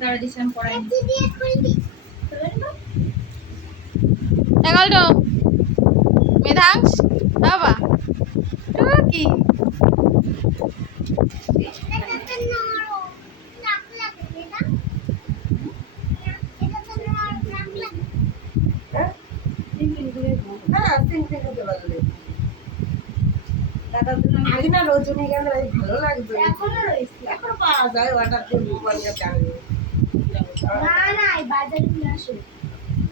দাঁড়া দিছিলাম পড়াই এগালটো মেধাংশ বাবা কি আগে না রজনীগন্ধা ভালো লাগতো, এখনো রয়েছে, এখন পাওয়া যায় ওয়াটার টিউব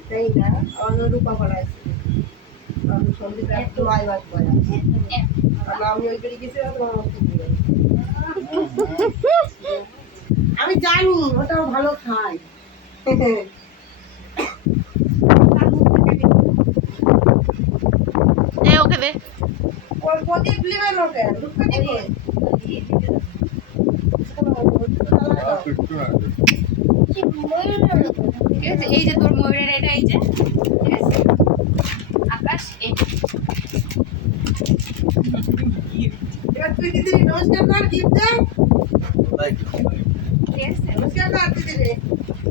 তাই না? অন্য রূপা করা আছে আমি সন্দীপ একটু আইবাজ করা আমি ওই করে গেছি তোমার মধ্যে দিয়ে আমি জানি ওটাও ভালো খায় দে ওকে দে ওর প্রদীপ লিবে লোকে ঢুকতে দিকে ঠিক আছে এই যে তোর ময়ূরের এটা এই যে ঠিক আছে আকাশ এই এবার তুই দিদি নমস্কার কর গিফট দে ঠিক আছে নমস্কার কর দিদি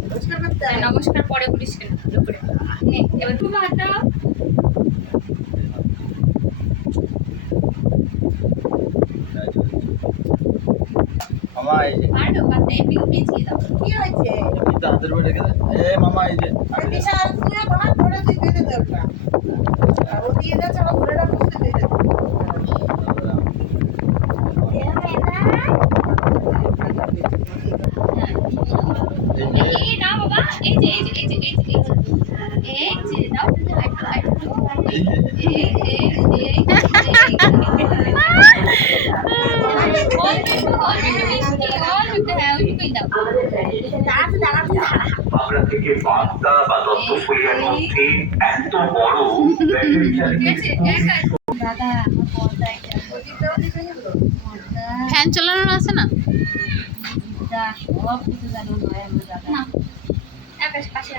নমস্কার করতে হয়। নমস্কার পরে করিস কেন ভালো করে নে এবার তুমি হাত দাও মামা এই যে পারো পাতে এমনি পেঁচিয়ে দাও কি হয়েছে এটা হাতের উপরে রেখে দে এই মামা এই যে আমি বিশাল তুই তোমার ধরে তুই বেঁধে দে ওটা ও দিয়ে যাচ্ছে আমার ঘোড়াটা বুঝতে বেঁধে দে এই না বাবা এই যে এই যে এই যে এই যে এই যে দাও আইটু আমরা থেকে বার্তা বা তথ্য প্রক্রিয়ার মধ্যে এত বড় দাদা আমার পর্দায় ফ্যান চালানো আছে না সব কিছু জানো নয় আমার দাদা আকাশ পাশে